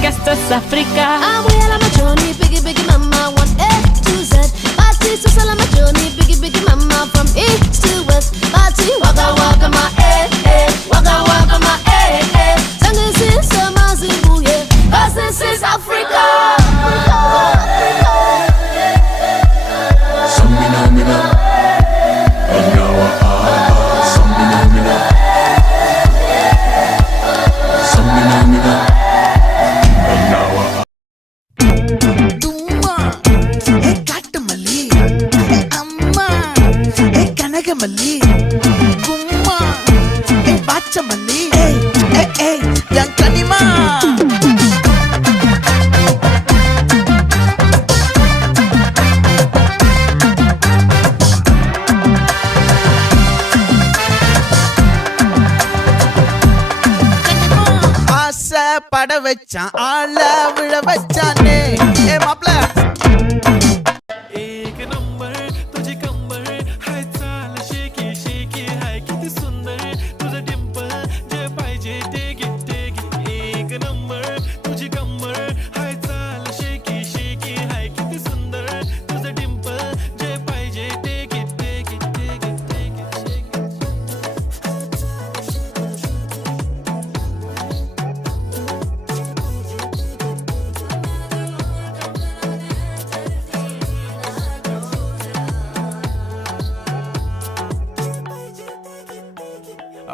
que esto es África. Voy a la machoni, biggie, biggie mama, 1A to Z. Party, so la machoni, biggie, biggie mama, from east to west. Party, waka waka my waka waka my Sangin' sin sama zimbuye, 'cause this is Africa. பட வச்சான் ஆள விழ வச்சானே ஏ மாப்ள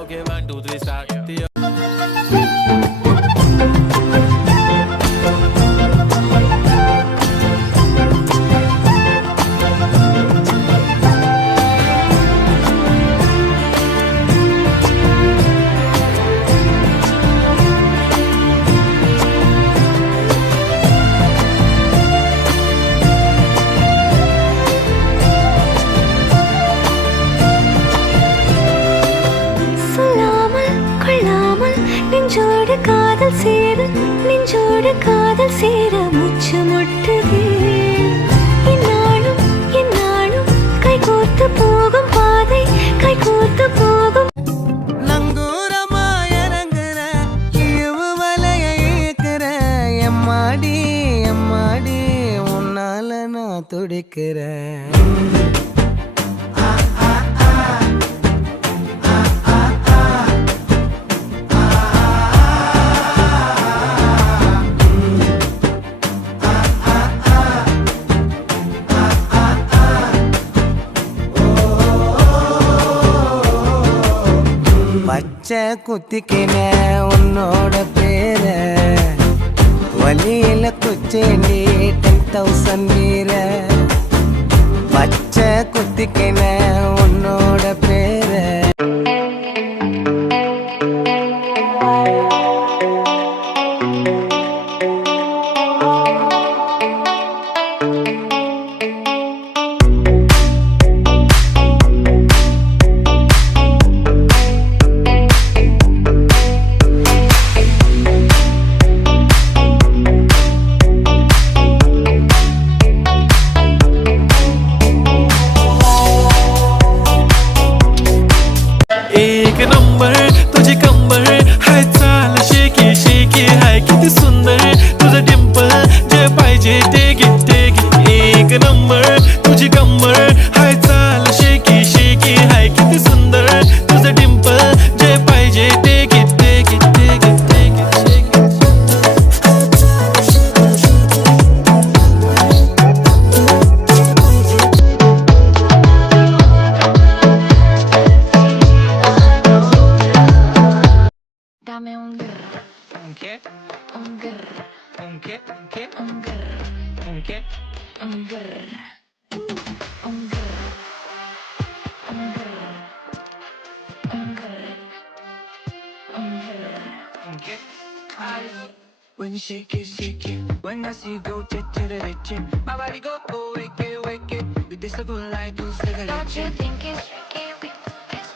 Okay, 1, 2, 3, start. நெஞ்சோடு காதல் சேர முச்சு முட்டுதே இந்நாளும் இந்நாளும் கைகோர்த்து போகும் பாதை கைகோர்த்து போகும் நங்கூரமா இறங்குற இழுவு வலைய இழுக்கிற எம்மாடி எம்மாடி உன்னால நான் துடிக்கிறேன் பச்சை குத்திக்கின உன்னோட பேர வலியில குச்சேண்டி 10,000 மீற பச்சை குத்திக்கின உன்னோட பேர When you shake it, when I see you go to the gym, my body go, oh, wake it, with this level like two cigarettes. Don't you think it's tricky? We do this.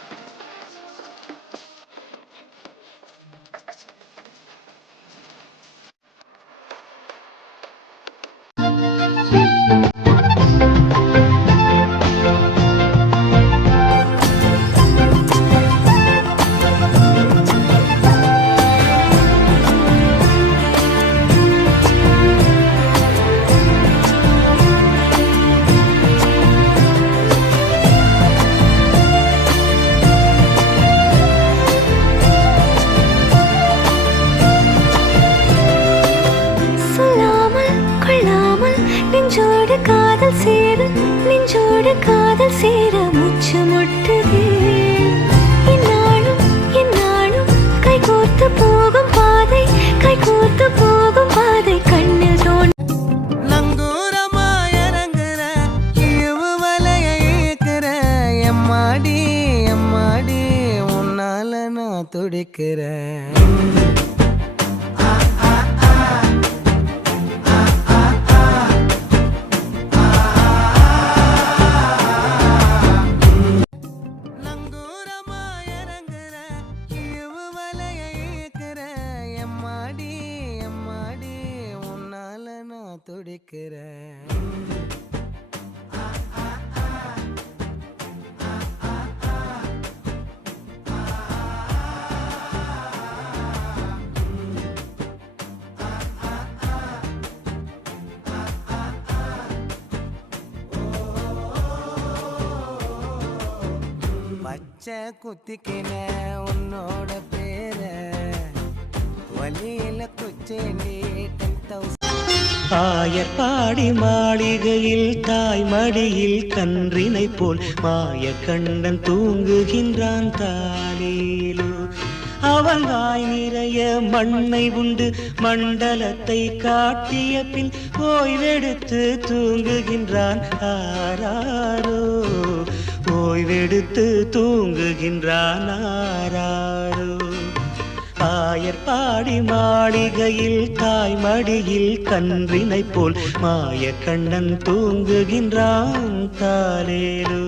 காதல் சேர நெஞ்சோடு காதல் சேர மூச்சு முட்டுதே இந்நாளும் இந்நாளும் கைகோர்த்து போகும் பாதை கைகோர்த்து போகும் பாதை கண்ணில் தோன் நங்கூரமா இறங்குற இழுவு வலைய இழுக்கிற எம்மாடி எம்மாடி உன்னால நான் துடிக்கிறேன் நங்கூரமா இறங்குற இழுவு வலைய இழுக்கிற எம்மாடி எம்மாடி உன்னால நான் துடிக்கிறேன் பச்சை குத்திக்கின உன்னோட பேர வழியில குச்சேண்டி 10,000 ஆயர்பாடி மாளிகையில் தாய் மடியில் கன்றினை போல் மாய கண்டன் தூங்குகின்றான் தாலேலோ அவன் வாய் நிறைய மண்ணை உண்டு மண்டலத்தை காட்டிய பின் ஓய்வெடுத்து தூங்குகின்றான் ஆராரோ ஓய்வெடுத்து தூங்குகின்றான் ஆராரோ ஆயர்பாடி மாளிகையில் தாய் மடியில் கன்றினை போல் மாய கண்ணன் தூங்குகின்றான் தாலேலோ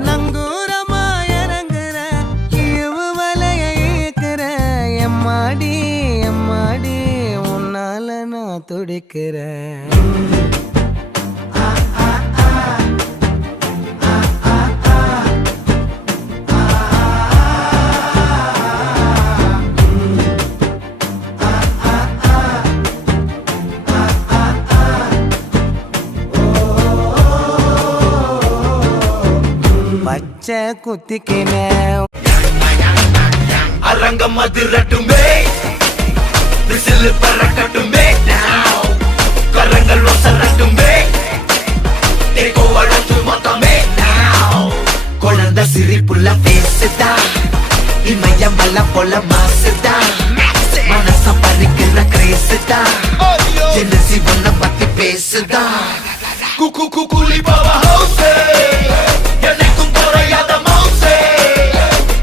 நங்கூரமா இறங்குற இழுவு வலைய இழுக்கிற எம்மாடி எம்மாடி உன்னால நான் துடிக்கிறேன் பச்சை குத்திக்கின அரங்கம் அதிரட்டுமே விசில் பறக்கட்டுமே now கரங்கள் ஒசரட்டுமே தேக்கோ அழைத்து மொத்தமே now குழந்தை சிரிப்புள்ள பேசுதா இமயம் வல்ல போல மாசுதா மனச பறிக்கிற கிரேசுதா ஜெனசி ஒன்ன பத்தி பேசுதா குக்கு குக்குலி பாவா ஹவுசே எனக்கும் குறையாத மவுசே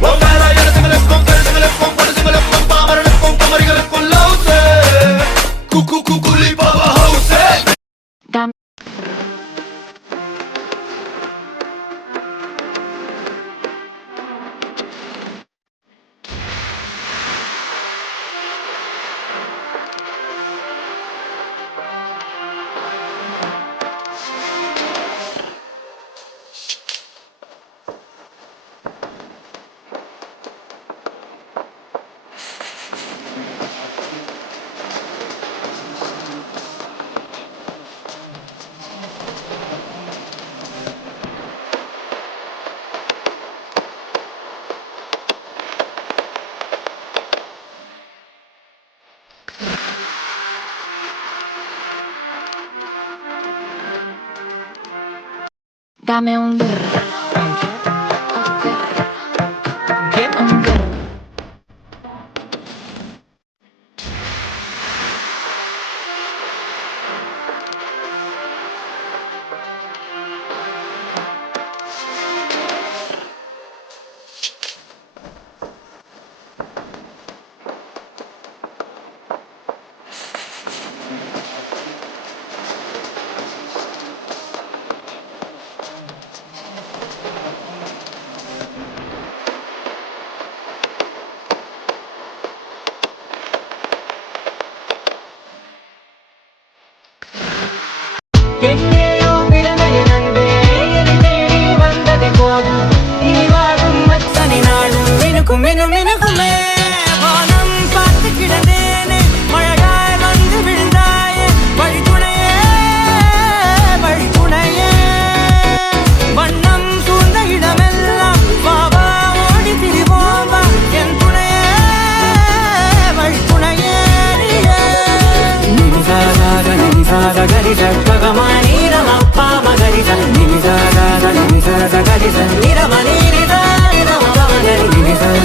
ஒன்னால எனக்கும் பெருசுகளுக்கும் பொருசுகளுக்கும் பாமரனுக்கும் குமரிகளுக்கும் லவுசே குக்கு குக்குலி பாவா ஹவுசே Dame un எங்கேயோ பிறந்த என் அன்பே என்னை தேடி வந்ததே போதும் இனி வாழும் அத்தனை நாளும் மினுக்கும் மினும் மினுக்குமே வானம் பார்த்து கிடந்தேனே மழையாய் வந்து விழுந்தாயே வழி துணையே வழி துணையே வண்ணம் சூழ்ந்த இடமெல்லாம் வாவா ஓடி திரிவோம் வா என் துணையே வழி துணையே நிமிசாக நிமிசாக கரிச பகமானீரம் அப்பா மகரிச நிமிசாக நிமிசாக கரிச நிரமணீரிச நிரமகரி நிமிசாக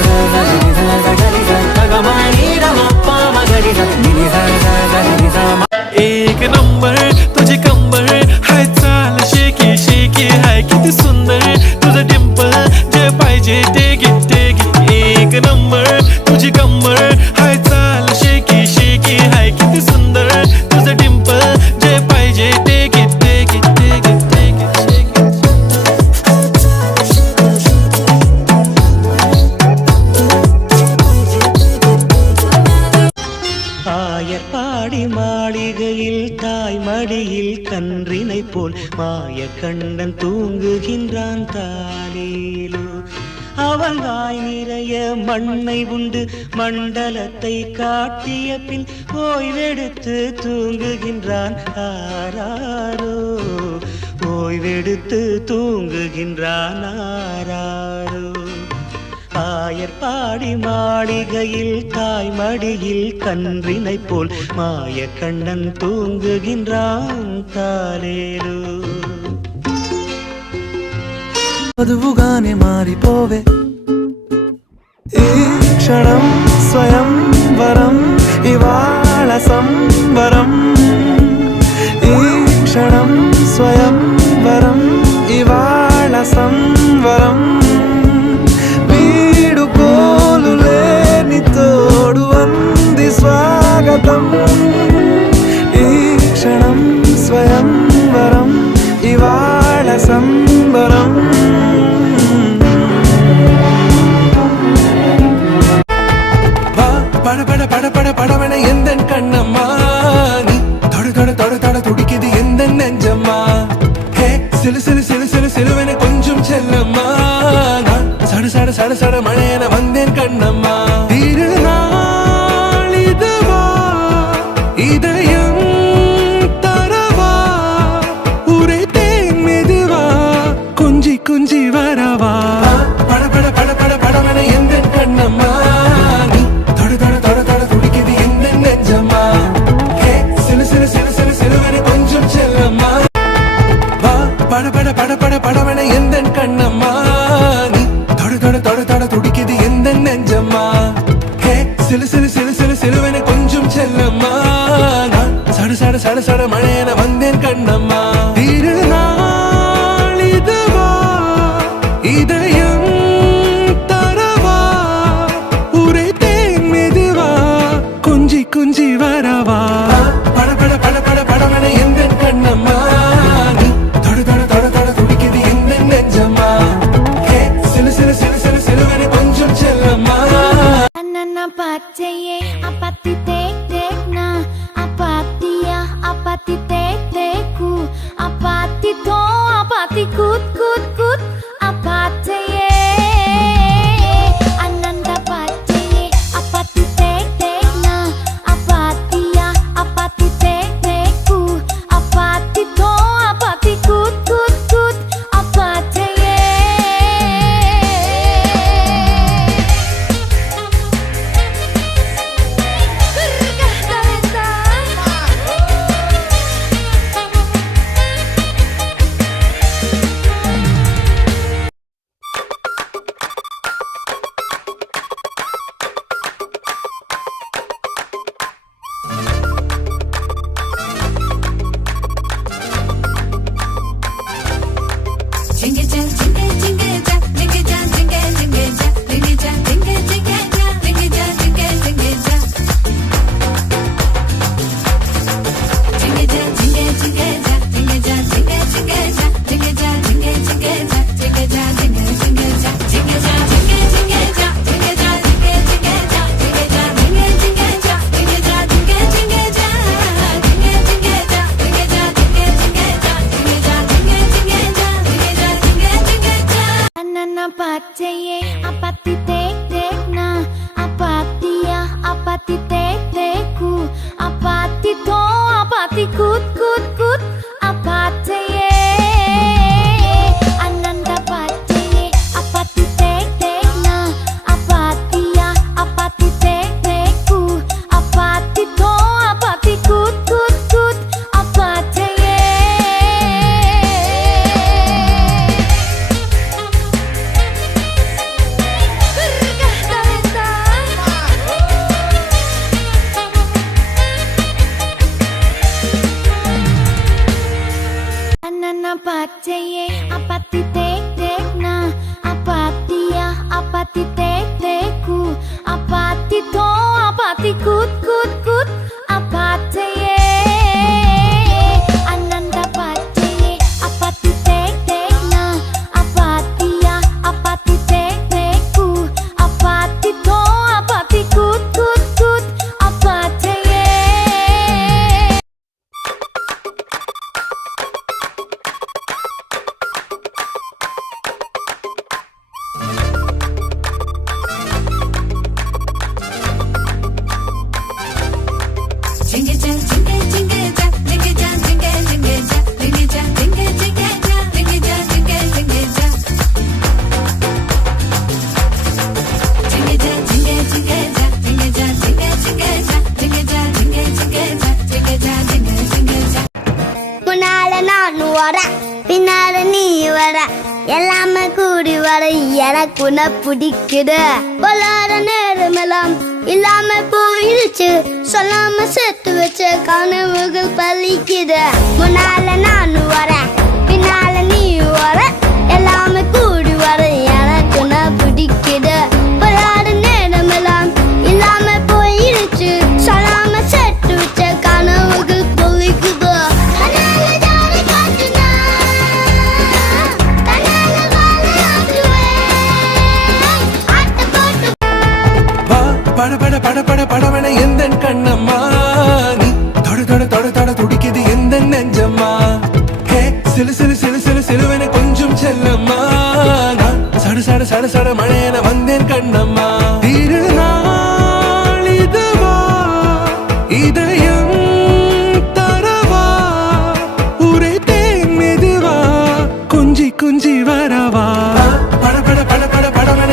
நிமிசாக கரிச பகமானீரம் அப்பா மகரிச நிமிசாக நிமிசாக एक नंबर तुझे कंबर हाय चाल शेकी शेकी हाय किती सुंदर तुझं डिंपल जे पाहिजे टेक इट एक नंबर तुझी कंबर हाय चाल शेकी शेकी हाय किती सुंदर तुझं डिंपल जे पाहिजे टेक इट ஆயர்பாடி மாளிகையில் தாய் மடியில் கன்றினை போல் மாய கண்ணன் தூங்குகின்றான் தாலேலோ அவன் வாய் நிறைய மண்ணை உண்டு மண்டலத்தை காட்டிய பின் ஓய்வெடுத்து தூங்குகின்றான் ஆராரோ ஓய்வெடுத்து தூங்குகின்றான் ஆராரோ ஆயர்பாடி மாளிகையில் தாய் மடியில் கன்றினை போல் மாய கண்ணன் தூங்குகின்றான் தாலேலோ మధువుగానే మారిపోవే ఈ క్షణం స్వయం వరం ఇవాళ సంవరం ఈ క్షణం స్వయం వరం ఇవాళ సంవరం వీడుకోలు లేని తోడు అంది స్వాగతం ఈ క్షణం స్వయం వరం ఇవాళ సంబరం பட பட பட பட படவன எந்த கண்ணம்மா நீ தொட தொட தொட தொட துடிக்குது எந்த நெஞ்சம்மா ஹே சிலு சிலு சிலு சிலு சிலுவன கொஞ்சம் செல்லம்மா நான் சட சட சட சட மழையன வந்தேன் கண்ணம்மா திருநாள் இதுவா இதயம் தரவா உரைத்தேன் மெதுவா குஞ்சி குஞ்சி வரவா பட பட பட பட படவன எந்த கண்ணம்மா நீ தொட தொட தொட தொட துடிக்குது எந்த நெஞ்சம்மா ஹே சிலு சிலு சிலு சிலு சிலுவன கொஞ்சம் செல்லம்மா பட பட பட பட படவன எந்த கண்ணம்மா நீ தொட தொட தொட தொட துடிக்குது எந்த நெஞ்சம்மா ஹே சிலு சிலு சிலு சிலு சிலுவன கொஞ்சம் செல்லம்மா நான் சட சட சட சட மழையன வந்தேன் கண்ணம்மா திருநாள் இதுவா இதயம் தரவா உரைத்தேன் மெதுவா குஞ்சி குஞ்சி வரவா பட பட பட பட படவன எந்த கண்ணம்மா நீ தொட தொட தொட தொட துடிக்குது எந்த நெஞ்சம்மா ஹே சிலு சிலு சிலு சிலு சிலுவன கொஞ்சம் செல்லம்மா Anana patseye apati tek tek na apatia apati tek teku apati to apati kut kut kut apateye Ananda patseye apati tek tek na apatia apati tek Jingle ja, jingle jingle ja, jingle ja, jingle jingle ja, jingle ja, jingle jingle ja, jingle ja, jingle jingle ja. Jingle ja, jingle jingle ja, jingle ja, jingle jingle ja, jingle ja, jingle jingle ja, jingle ja, jingle jingle ja. முன்னால நான் வர பின்னால நீ வர எல்லாமே கூடி வர எனக்கு உன்னை பிடிக்குது பொல்லாத நேரமெல்லாம் இல்லாம போயிடுச்சு சொல்லாம சேர்த்து வச்ச கனவுகள் பலிக்குது முன்னால நான் வர பின்னால நீ வர எல்லாமே கூடி வர எனக்கு உன்னை பிடிக்குது பொல்லாத நேரமெல்லாம் இல்லாம போயிடுச்சு சொல்லாம சேர்த்து வச்ச கனவுகள் பலிக்குது வா பட பட பட பட படவன எந்த கண்ணம்மா நீ தொட தொட தொட தொட துடிக்குது எந்த நெஞ்சம்மா ஹே சிலு சிலு சிலு சிலு சிலுவன கொஞ்சம் செல்லம்மா நான் சட சட சட சட மழையன வந்தேன் கண்ணம்மா திருநாள் இதுவா இதயம் தரவா ஊரே தேன் மெதுவா கொஞ்சி கொஞ்சி வரவா பட பட பட பட படவன